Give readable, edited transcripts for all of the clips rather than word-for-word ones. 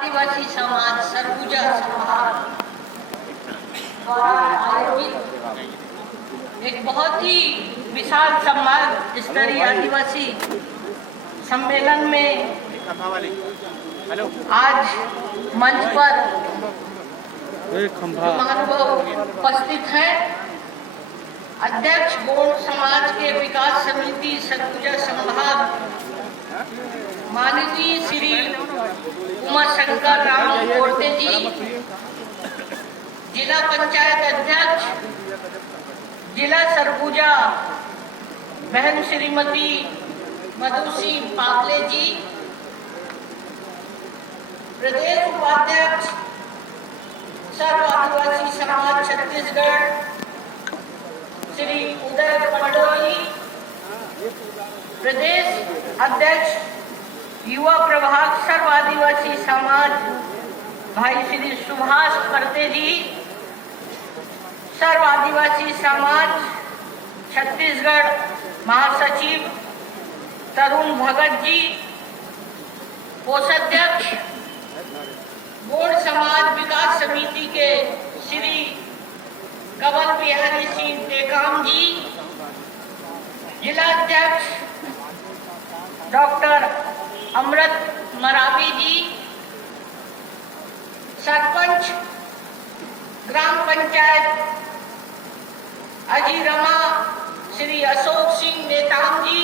आदिवासी समाज सरगुजा समाज द्वारा आयोजित एक बहुत ही विशाल समाज स्तरीय आदिवासी सम्मेलन में आज मंच पर महानुभाव उपस्थित हैं। अध्यक्ष गोंड समाज के विकास समिति सरगुजा संभाग माननीय श्री उमाशंकर राम कोरते जी, जिला पंचायत अध्यक्ष जिला सरगुजा बहन श्रीमती मधुसी पागले जी, प्रदेश उपाध्यक्ष सर्व आदिवासी समाज छत्तीसगढ़ श्री उदय पंडोई, प्रदेश अध्यक्ष युवा प्रभाग सर्व आदिवासी समाज भाई श्री सुभाष करते जी, सर्व आदिवासी समाज छत्तीसगढ़ महासचिव तरुण भगत जी, कोषाध्यक्ष गोंड समाज विकास समिति के श्री कवल बिहारी सिंह टेकाम जी, जिलाध्यक्ष डॉक्टर अमृत मरावी जी, सरपंच ग्राम पंचायत अजीरमा श्री अशोक सिंह नेताम जी,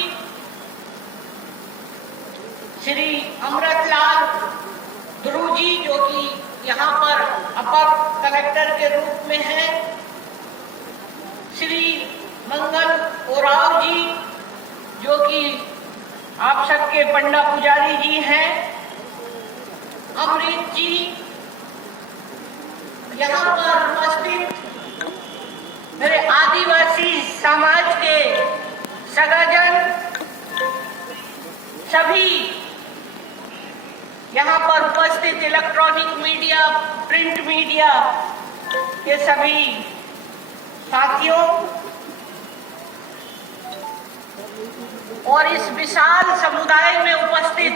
श्री अमृतलाल ध्रुव जी जो कि यहाँ पर अपर कलेक्टर के रूप में हैं, श्री मंगल ओराव जी जो कि आप सबके पंडा पुजारी जी हैं, अमृत जी, यहाँ पर उपस्थित मेरे आदिवासी समाज के सगाजन, सभी यहाँ पर उपस्थित इलेक्ट्रॉनिक मीडिया, प्रिंट मीडिया के सभी साथियों और इस विशाल समुदाय में उपस्थित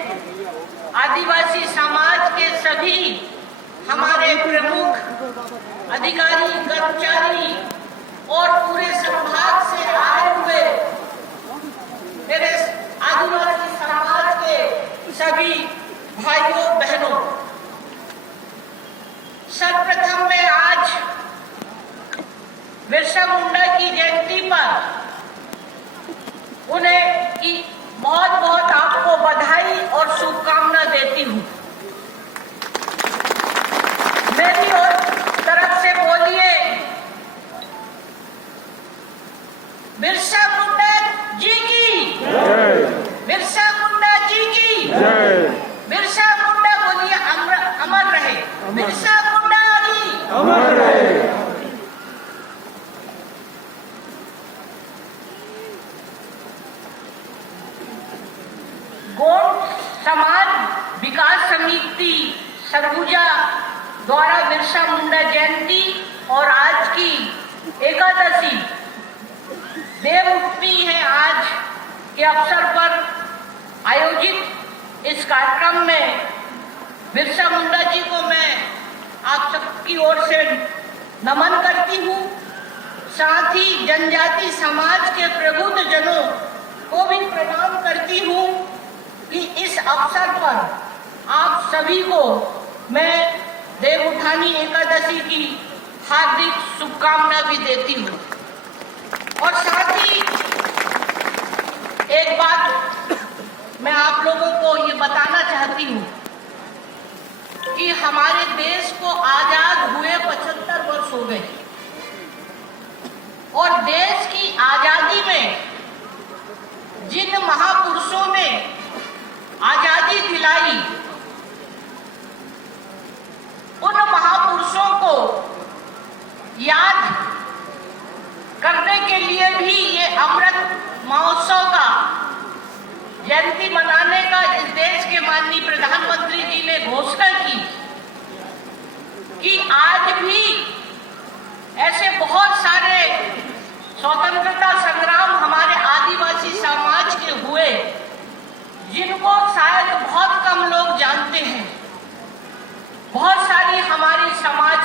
आदिवासी समाज के सभी हमारे प्रमुख अधिकारी, कर्मचारी और पूरे संभाग से आए हुए मेरे आदिवासी समाज के सभी भाइयों बहनों, सर्वप्रथम मैं आज बिरसा मुंडा की जयंती पर उन्हें की बहुत बहुत आपको बधाई और शुभकामना देती हूँ। मेरी और तरफ से बोलिए बिरसा मुंडा जी की जय, बिरसा मुंडा जी की जय, बिरसा मुंडा बोलिए अमर रहे, बिरसा मुंडा जी अमर रहे। गोंड समाज विकास समिति सरगुजा द्वारा बिरसा मुंडा जयंती और आज की एकादशी देवउठनी है आज के अवसर पर आयोजित इस कार्यक्रम में बिरसा मुंडा जी को मैं आप सबकी ओर से नमन करती हूँ। साथ ही जनजाति समाज के प्रबुद्ध जनों को भी प्रणाम करती हूँ कि इस अवसर पर आप सभी को मैं देवउठानी एकादशी की हार्दिक शुभकामना भी देती हूँ। और साथ ही एक बात मैं आप लोगों को ये बताना चाहती हूँ कि हमारे देश को आजाद हुए 75 वर्ष हो गए और देश की आजादी में जिन महापुरुषों ने आजादी दिलाई, उन महापुरुषों को याद करने के लिए भी ये अमृत महोत्सव का जयंती मनाने का इस देश के माननीय प्रधानमंत्री जी ने घोषणा की कि आज भी ऐसे बहुत सारे स्वतंत्रता संग्राम हमारे आदिवासी समाज के हुए जिनको शायद बहुत कम लोग जानते हैं।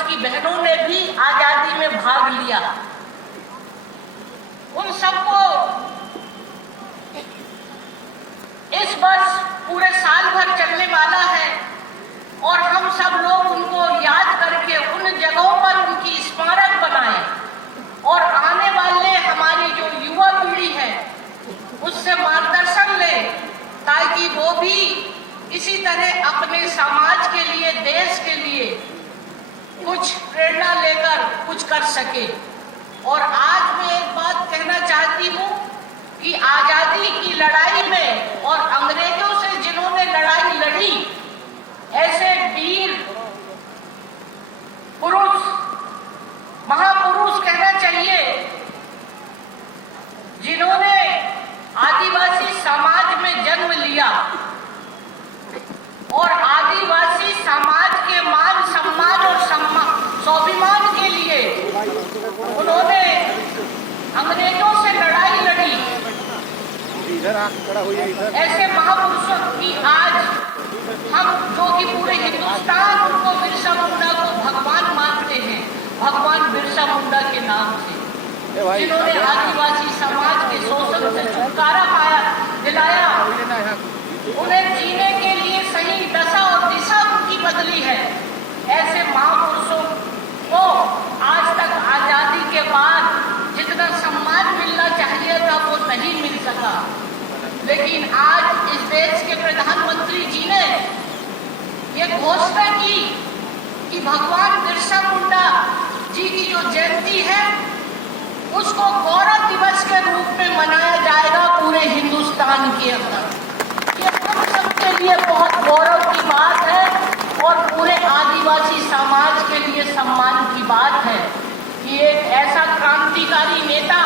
की बहनों ने भी आजादी में भाग लिया। उन सबको इस वर्ष पूरे साल भर चलने वाला है और हम सब लोग उनको याद करके उन जगहों पर उनकी स्मारक बनाए और आने वाले हमारी जो युवा पीढ़ी है उससे मार्गदर्शन ले, ताकि वो भी इसी तरह अपने समाज के लिए, देश के लिए कुछ प्रेरणा लेकर कुछ कर सके। और आज मैं एक बात कहना चाहती हूँ कि आजादी की लड़ाई में और अंग्रेजों से जिन्होंने लड़ाई लड़ी, ऐसे वीर पुरुष, महापुरुष कहना चाहिए, जिन्होंने आदिवासी समाज में जन्म लिया और आदिवासी समाज के मान सम्मान और स्वाभिमान के लिए उन्होंने अंग्रेजों से लड़ाई लड़ी। ऐसे महापुरुषों की आज हम, जो कि पूरे हिंदुस्तान उनको बिरसा मुंडा को भगवान मानते हैं, भगवान बिरसा मुंडा के नाम से, जिन्होंने आदिवासी समाज के शोषण से छुटकारा दिलाया, उन्हें जीने के लिए सही दशा और दिशा उनकी बदली है। ऐसे महापुरुषों को आज तक आजादी के बाद जितना सम्मान मिलना चाहिए था वो नहीं मिल सका, लेकिन आज इस देश के प्रधानमंत्री जी ने ये घोषणा की कि भगवान बिरसा मुंडा जी की जो जयंती है उसको गौरव दिवस के रूप में मनाया जाएगा पूरे हिंदुस्तान के अंदर। ये हम सबके लिए बहुत गौरव की बात है और पूरे आदिवासी समाज के लिए सम्मान की बात है कि एक ऐसा क्रांतिकारी नेता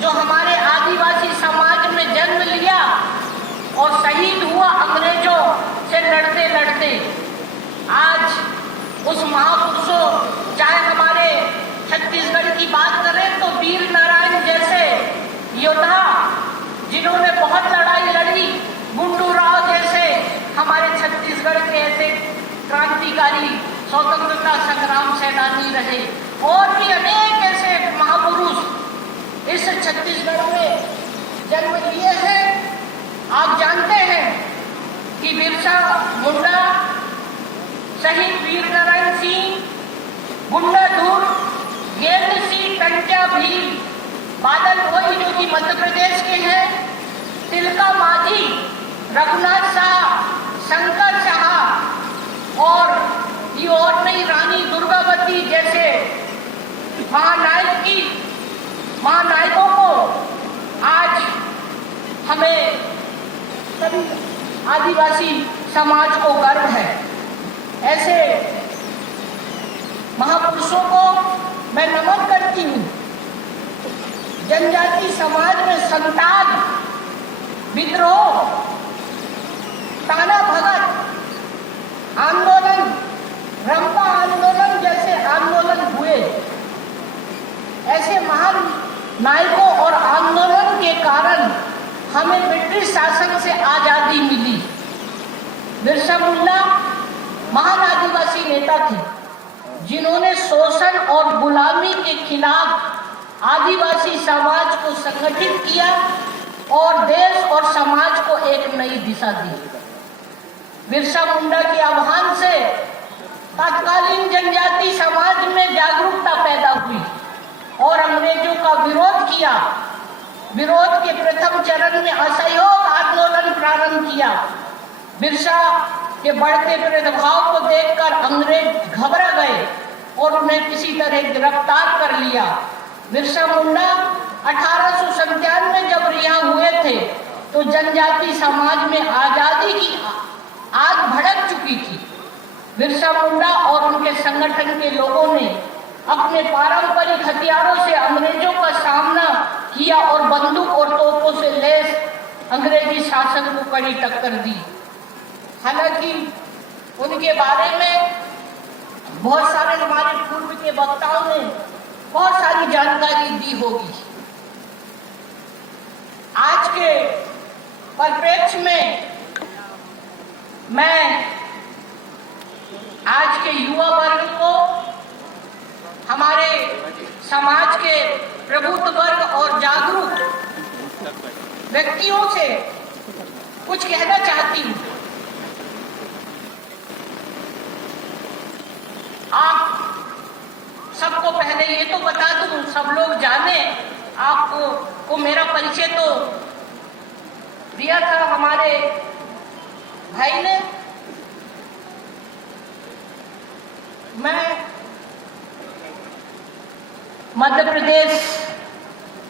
जो हमारे आदिवासी समाज में जन्म लिया और शहीद हुआ अंग्रेजों से लड़ते लड़ते, आज उस महापुरुषों, चाहे हमारे छत्तीसगढ़ की बात करें तो वीर नारायण जैसे योद्धा जिन्होंने बहुत लड़ाई लड़ी, गुंडू राव जैसे हमारे छत्तीसगढ़ के ऐसे क्रांतिकारी स्वतंत्रता संग्राम सेनानी रहे, और भी अनेक ऐसे महापुरुष इस छत्तीसगढ़ में जन्म लिए हैं। आप जानते हैं कि बिरसा मुंडा, शहीद वीर नारायण सिंह, गुंडाधुर, गेंद सिंह, टंट्या भील, बादल भोई जो कि मध्य प्रदेश के हैं, तिलका माझी, रघुनाथ शाह, शंकर शाह और ये और नई रानी दुर्गावती जैसे महानायकों को आज हमें सभी आदिवासी समाज को गर्व है। ऐसे महापुरुषों को मैं नमन करती हूँ। जनजाति समाज में संतान, विद्रोह, ताना भगत आंदोलन, रंपा आंदोलन जैसे आंदोलन हुए। ऐसे महान नायकों और आंदोलन के कारण हमें ब्रिटिश शासन से आजादी मिली। बिरसा मुंडा महान आदिवासी नेता थे जिन्होंने शोषण और गुलामी के खिलाफ आदिवासी समाज को संगठित किया और देश और समाज को एक नई दिशा दी। बिरसा मुंडा के आह्वान से तत्कालीन जनजाति समाज में जागरूकता पैदा हुई और अंग्रेजों का विरोध किया। विरोध के प्रथम चरण में असहयोग आंदोलन प्रारंभ किया। बिरसा के बढ़ते प्रभाव को देखकर अंग्रेज घबरा गए और उन्हें किसी तरह गिरफ्तार कर लिया। बिरसा मुंडा 1897 जब रिहा हुए थे तो जनजाति समाज में आजादी की आग भड़क चुकी थी। बिरसा मुंडा और उनके संगठन के लोगों ने अपने पारंपरिक हथियारों से अंग्रेजों का सामना किया और बंदूक और तोपों से लैस अंग्रेजी शासन को कड़ी टक्कर दी। हालांकि उनके बारे में बहुत सारे हमारे पूर्व के वक्ताओं ने बहुत सारी जानकारी दी होगी। आज के परिप्रेक्ष्य में मैं आज के युवा वर्ग को हमारे समाज के प्रबुद्ध वर्ग और जागरूक व्यक्तियों से कुछ कहना चाहती हूँ। आप सबको पहले ये तो बता दूं, सब लोग जाने, आपको को मेरा परिचय तो दिया था हमारे भाई ने। मैं मध्य प्रदेश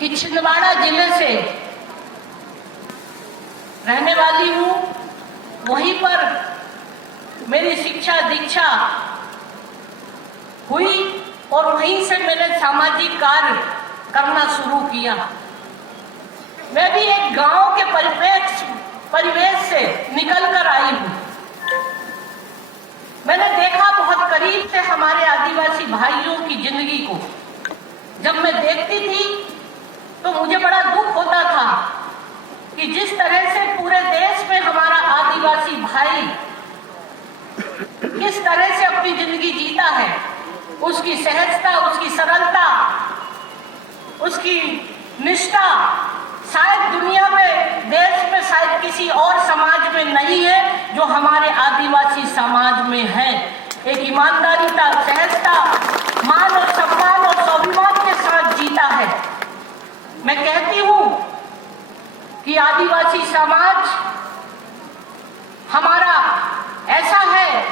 की छिंदवाड़ा जिले से रहने वाली हूँ। वहीं पर मेरी शिक्षा दीक्षा हुई और वहीं से मैंने सामाजिक कार्य करना शुरू किया। मैं भी एक गांव के परिवेश से निकल कर आई हूँ। मैंने देखा बहुत करीब से हमारे आदिवासी भाइयों की जिंदगी को। जब मैं देखती थी तो मुझे बड़ा दुख होता था कि जिस तरह से पूरे देश में हमारा आदिवासी भाई किस तरह से अपनी जिंदगी जीता है, उसकी सहजता, उसकी सरलता, उसकी निष्ठा शायद दुनिया में, देश में शायद किसी और समाज में नहीं है जो हमारे आदिवासी समाज में है। एक ईमानदारीता, सहजता, मान और सम्मान और स्वाभिमान के साथ जीता है। मैं कहती हूँ कि आदिवासी समाज हमारा ऐसा है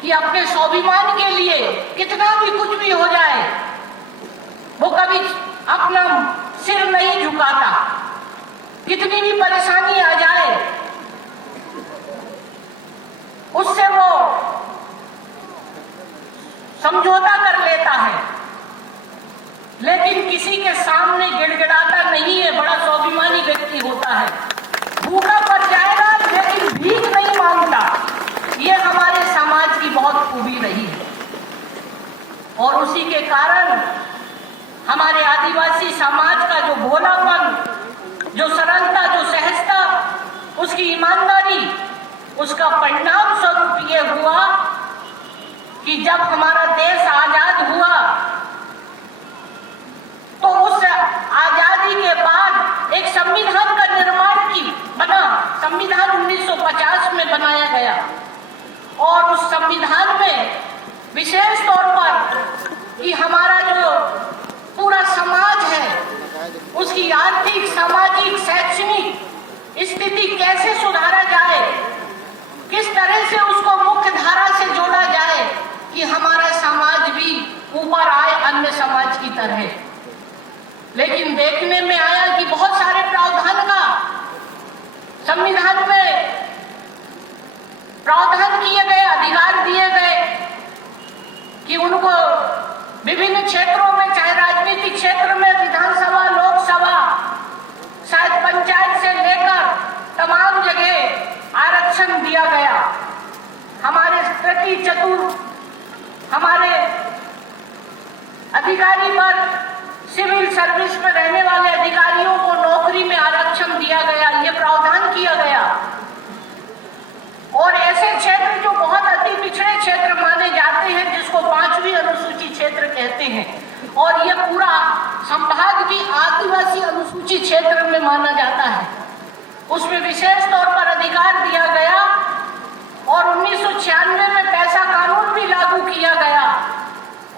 कि अपने स्वाभिमान के लिए कितना भी कुछ भी हो जाए, वो कभी अपना सिर नहीं झुकाता। कितनी भी परेशानी आ जाए उससे वो समझौता कर लेता है, लेकिन किसी के सामने गिड़गिड़ाता नहीं है। बड़ा स्वाभिमानी व्यक्ति होता है। भूखा पड़ जाएगा लेकिन भीख नहीं मांगता। ये हमारे समाज की बहुत खूबी रही है और उसी के कारण हमारे आदिवासी समाज का जो भोलापन, जो सरलता, जो सहजता, उसकी ईमानदारी, उसका परिणाम स्वरूप ये हुआ कि जब हमारा देश आजाद हुआ तो उस आजादी के बाद एक संविधान का निर्माण बना। संविधान 1950 में बनाया गया और उस संविधान में विशेष तौर पर कि हमारा जो पूरा समाज है उसकी आर्थिक, सामाजिक, शैक्षणिक स्थिति कैसे सुधारा जाए, किस तरह से उसको मुख्य धारा से जोड़ा जाए कि हमारा समाज भी ऊपर आए अन्य समाज की तरह। लेकिन देखने में आया कि बहुत सारे प्रावधान का संविधान में प्रावधान किए गए, अधिकार दिए गए कि उनको विभिन्न क्षेत्रों में, चाहे राजनीतिक क्षेत्र में, विधानसभा, लोकसभा, शायद पंचायत से लेकर तमाम जगह आरक्षण दिया गया। हमारे तृतीय चतुर्थ हमारे अधिकारी वर्ग, सिविल सर्विस में रहने वाले अधिकारियों को नौकरी में आरक्षण दिया गया, ये प्रावधान किया गया। और ऐसे क्षेत्र जो बहुत अति पिछड़े क्षेत्र माने जाते हैं, जिसको 5वीं अनुसूची क्षेत्र कहते हैं, और ये पूरा संभाग भी आदिवासी अनुसूची क्षेत्र में माना जाता है, उसमें विशेष तौर पर अधिकार दिया गया। और 1996 में पैसा कानून भी लागू किया गया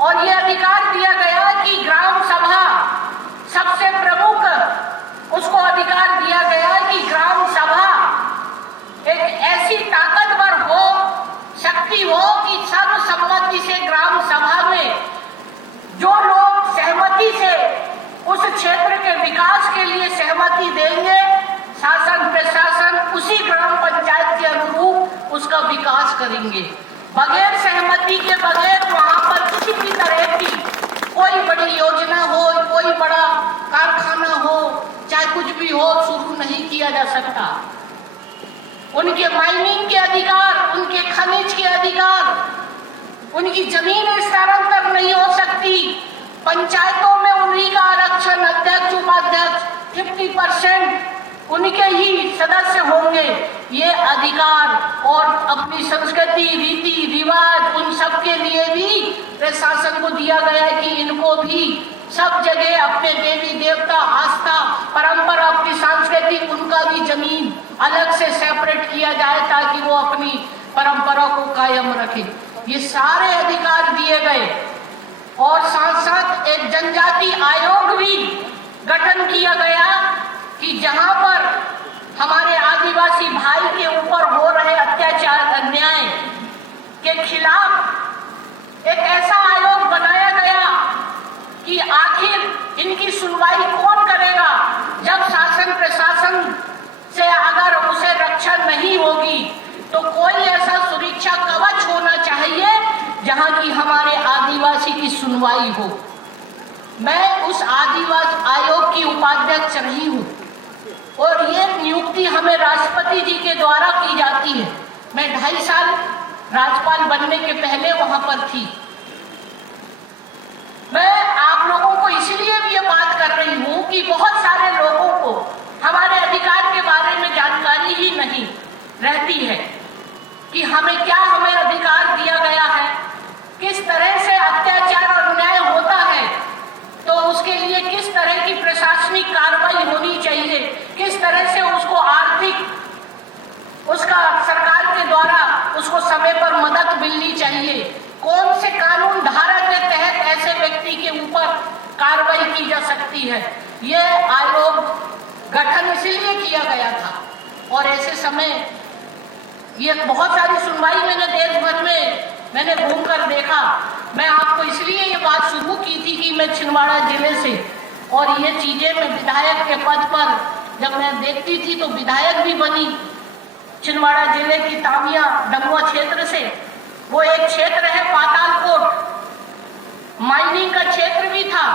और ये अधिकार दिया गया कि ग्राम सभा सबसे प्रमुख, उसको अधिकार दिया गया कि ग्राम सभा एक ऐसी ताकतवर हो, शक्ति हो कि सर्वसम्मति से ग्राम सभा में जो लोग सहमति से उस क्षेत्र के विकास के लिए सहमति देंगे, शासन प्रशासन उसी ग्राम पंचायत के अनुरूप उसका विकास करेंगे। बगैर सहमति के, बगैर वहां पर किसी भी तरह की कोई बड़ी योजना हो, कोई बड़ा कारखाना हो, चाहे कुछ भी हो, शुरू नहीं किया जा सकता। उनके माइनिंग के अधिकार, उनके खनिज के अधिकार, उनकी जमीन स्थानांतर नहीं हो सकती। पंचायतों में उन्हीं का आरक्षण, अध्यक्ष, उपाध्यक्ष 50% उनके ही सदस्य होंगे। ये अधिकार और अपनी संस्कृति, रीति रिवाज, उन सब के लिए भी प्रशासन को दिया गया है कि इनको भी सब जगह अपने देवी देवता, आस्था, परंपरा, अपनी सांस्कृतिक, उनका भी जमीन अलग से सेपरेट किया जाए ताकि वो अपनी परंपरा को कायम रखे। ये सारे अधिकार दिए गए और साथ साथ एक जनजाति आयोग भी गठन किया गया कि जहां पर हमारे आदिवासी भाई के ऊपर हो रहे अत्याचार, अन्याय के खिलाफ एक ऐसा आयोग बनाया गया कि आखिर इनकी सुनवाई कौन करेगा जब शासन प्रशासन से अगर उसे रक्षा नहीं होगी, तो कोई ऐसा सुरक्षा कवच होना चाहिए जहां की हमारे आदिवासी की सुनवाई हो। मैं उस आदिवासी आयोग की उपाध्यक्ष रही हूं और ये नियुक्ति हमें राष्ट्रपति जी के द्वारा की जाती है। मैं 2.5 साल राज्यपाल बनने के पहले वहां पर थी। मैं आप लोगों को इसलिए भी ये बात कर रही हूं कि बहुत सारे लोगों को हमारे अधिकार के बारे में जानकारी ही नहीं रहती है कि हमें अधिकार दिया गया है, किस तरह से अत्याचार और अन्याय होता है, तो उसके लिए किस तरह की प्रशासनिक कार्रवाई होनी चाहिए, किस तरह से उसको आर्थिक उसका सरकार के द्वारा उसको समय पर मदद मिलनी चाहिए, कौन से कानून धारा के तहत ऐसे व्यक्ति के ऊपर कार्रवाई की जा सकती है। यह आयोग गठन इसलिए किया गया था और ऐसे समय ये बहुत सारी सुनवाई मैंने देश भर में मैंने घूमकर देखा। मैं आपको इसलिए ये बात शुरू की थी कि मैं छिंदवाड़ा जिले से और ये चीजें मैं विधायक के पद पर जब मैं देखती थी तो विधायक भी बनी छिंदवाड़ा जिले की तामिया डमुआ क्षेत्र से। वो एक क्षेत्र है पातालकोट, माइनिंग का क्षेत्र भी था।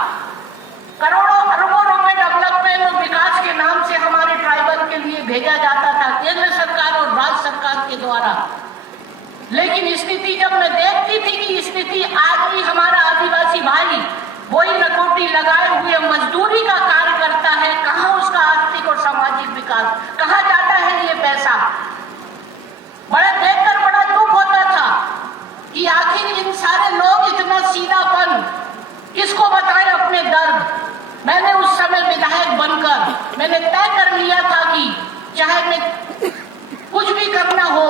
करोड़ों अरबों रुपए डेवलपमेंट और विकास के नाम से हमारे ट्राइबल के लिए भेजा जाता था केंद्र सरकार और राज्य सरकार के द्वारा। लेकिन स्थिति जब मैं देखती थी कि स्थिति आज भी हमारा आदिवासी भाई वही लकोटी लगाए हुए मजदूरी का कार्य करता है, कहाँ उसका आर्थिक और सामाजिक विकास, कहाँ जाता है ये पैसा। बड़ा देखकर बड़ा दुख होता था कि आखिर इन सारे लोग इतना सीधापन किसको बताएं अपने दर्द। मैंने उस समय विधायक बनकर मैंने तय कर लिया था कि चाहे मैं कुछ भी करना हो,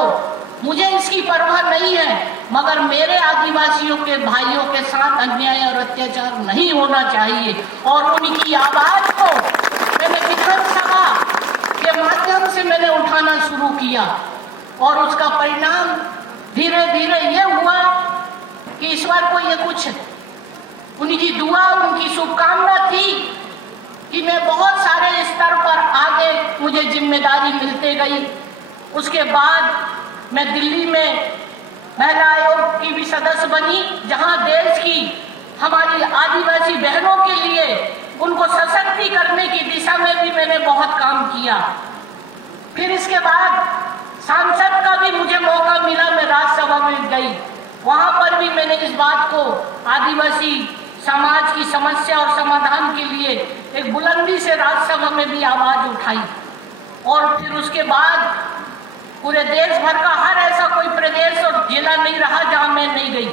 मुझे इसकी परवाह नहीं है, मगर मेरे आदिवासियों के भाइयों के साथ अन्याय और अत्याचार नहीं होना चाहिए। और उनकी आवाज को मैंने विधानसभा के माध्यम से मैंने उठाना शुरू किया और उसका परिणाम धीरे धीरे ये हुआ कि ईश्वर को ये कुछ उनकी दुआ, उनकी शुभकामना थी कि मैं बहुत सारे स्तर पर आगे मुझे जिम्मेदारी मिलते गई। उसके बाद मैं दिल्ली में महिला आयोग की भी सदस्य बनी, जहां देश की हमारी आदिवासी बहनों के लिए उनको सशक्ति करने की दिशा में भी मैंने बहुत काम किया। फिर इसके बाद सांसद का भी मुझे मौका मिला, मैं राज्यसभा में गई, वहां पर भी मैंने इस बात को आदिवासी समाज की समस्या और समाधान के लिए एक बुलंदी से राज्यसभा में भी आवाज उठाई। और फिर उसके बाद पूरे देश भर का हर ऐसा कोई प्रदेश और जिला नहीं रहा जहां मैं नहीं गई।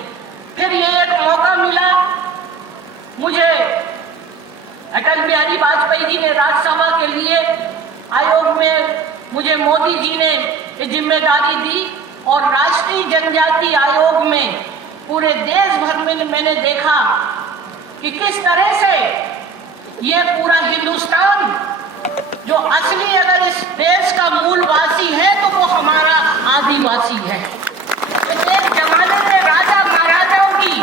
फिर ये एक मौका मिला मुझे, अटल बिहारी वाजपेयी जी ने राज्यसभा के लिए आयोग में मुझे मोदी जी ने ये जिम्मेदारी दी और राष्ट्रीय जनजाति आयोग में पूरे देश भर में मैंने देखा कि किस तरह से ये पूरा हिंदुस्तान जो असली अगर इस देश का मूलवासी है तो वो हमारा आदिवासी है। एक जमाने में राजा महाराजाओं की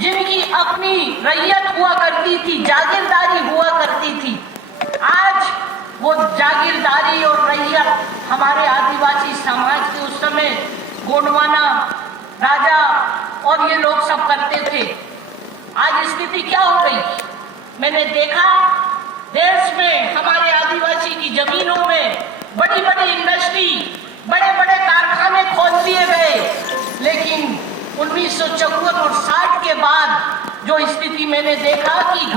जिनकी अपनी रैयत हुआ करती थी, जागीरदारी हुआ करती थी, आज वो जागीरदारी और रैयत हमारे आदिवासी समाज के उस समय गोंडवाना राजा और ये लोग सब करते थे। आज स्थिति क्या हो गई? मैंने देखा देश में हमारे आदिवासी की जमीनों में बड़ी बड़ी इंडस्ट्री, बड़े बड़े कारखाने खोल दिए गए, लेकिन 1954 और 60 के बाद जो स्थिति मैंने देखा कि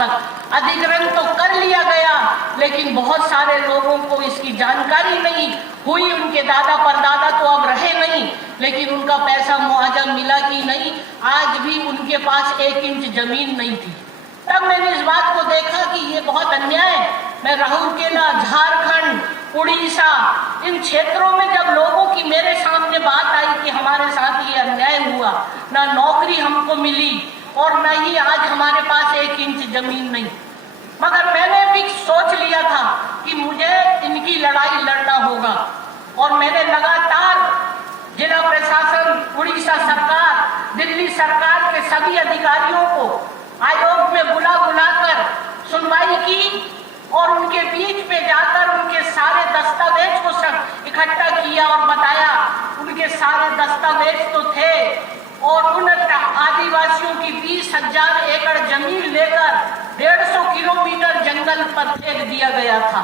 अधिग्रहण तो कर लिया गया, लेकिन बहुत सारे लोगों को इसकी जानकारी नहीं हुई। उनके दादा परदादा तो अब रहे नहीं, लेकिन उनका पैसा मुआवजा मिला कि नहीं, आज भी उनके पास 1 इंच जमीन नहीं थी। तब मैंने इस बात को देखा कि ये बहुत अन्याय है। मैं राउरकेला, झारखंड, उड़ीसा, इन क्षेत्रों में जब लोगों की मेरे सामने बात आई कि हमारे साथ ये अन्याय हुआ, ना नौकरी हमको मिली और न ही आज हमारे पास 1 इंच जमीन नहीं, मगर मैंने भी सोच लिया था कि मुझे इनकी लड़ाई लड़ना होगा। और मैंने लगातार जिला प्रशासन, उड़ीसा सरकार, दिल्ली सरकार के सभी अधिकारियों को आयोग में बुलाकर सुनवाई की और उनके बीच में जाकर उनके सारे दस्तावेज को सब इकट्ठा किया और बताया उनके सारे दस्तावेज तो थे और उन आदिवासियों की 20,000 एकड़ जमीन लेकर 150 किलोमीटर जंगल पर फेंक दिया गया था।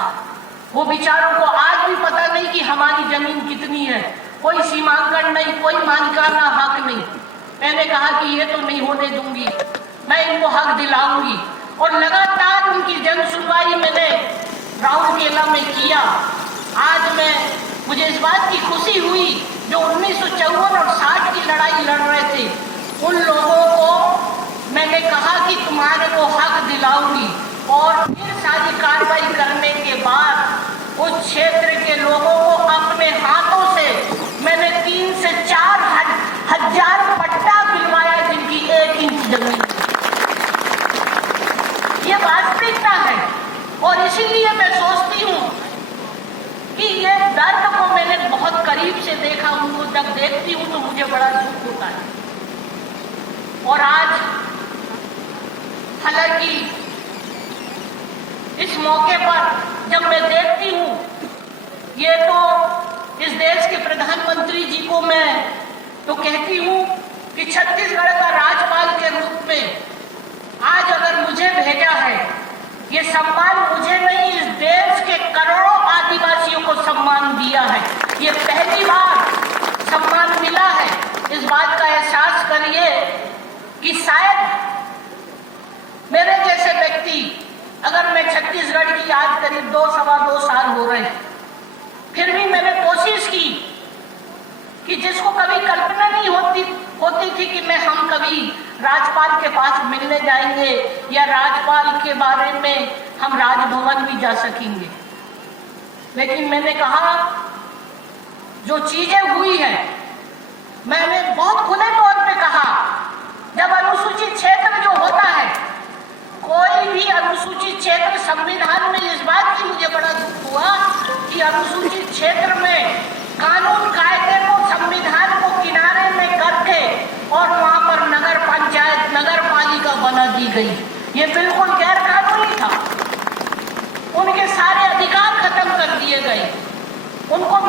वो बेचारों को आज भी पता नहीं कि हमारी जमीन कितनी है, कोई सीमांकन नहीं, कोई मालिकाना हक नहीं। मैंने कहा कि ये तो नहीं होने दूंगी, मैं इनको हक दिलाऊंगी और लगातार उनकी जन सुनवाई मैंने राउरकेला में किया। आज मुझे इस बात की खुशी हुई जो 1954 और 60 की लड़ाई लड़ रहे थे, उन लोगों को मैंने कहा कि तुम्हारे को हक दिलाऊंगी और फिर सारी कार्रवाई करने के बाद उस क्षेत्र के लोगों को अपने हाथों से मैंने 3 से 4 हजार पट्टा दिलवाया जिनकी 1 इंच जमीन। ये वास्तविकता है और इसीलिए मैं सोचती हूँ कि ये दर्द को मैंने बहुत करीब से देखा। उनको जब देखती हूँ तो मुझे बड़ा दुख होता है। और आज हालांकि इस मौके पर जब मैं देखती हूँ, ये तो इस देश के प्रधानमंत्री जी को मैं तो कहती हूँ कि छत्तीसगढ़ का राज्यपाल के रूप में आज अगर मुझे भेजा है, ये सम्मान मुझे नहीं, इस देश के करोड़ों आदिवासियों को सम्मान दिया है। ये पहली बार सम्मान मिला है। इस बात का एहसास करिए कि शायद मेरे जैसे व्यक्ति, अगर मैं छत्तीसगढ़ की आज करीब 2-2.25 साल हो रहे हैं, फिर भी मैंने कोशिश की कि जिसको कभी कल्पना नहीं होती थी कि हम कभी राज्यपाल के पास मिलने जाएंगे या राज्यपाल के बारे में हम राजभवन भी जा सकेंगे, लेकिन मैंने कहा जो चीजें हुई है, मैंने बहुत खुले तौर पे कहा, जब अनुसूचित क्षेत्र जो होता है, कोई भी अनुसूचित क्षेत्र, संविधान में इस बात की मुझे बड़ा दुख हुआ कि अनुसूचित क्षेत्र में कानून कायदे को, संविधान को किनारे में करके और वहां पर नगर पंचायत, नगर पालिका बना दी गई। ये बिल्कुल गैर कानूनी था। उनके सारे अधिकार खत्म कर दिए गए। उनको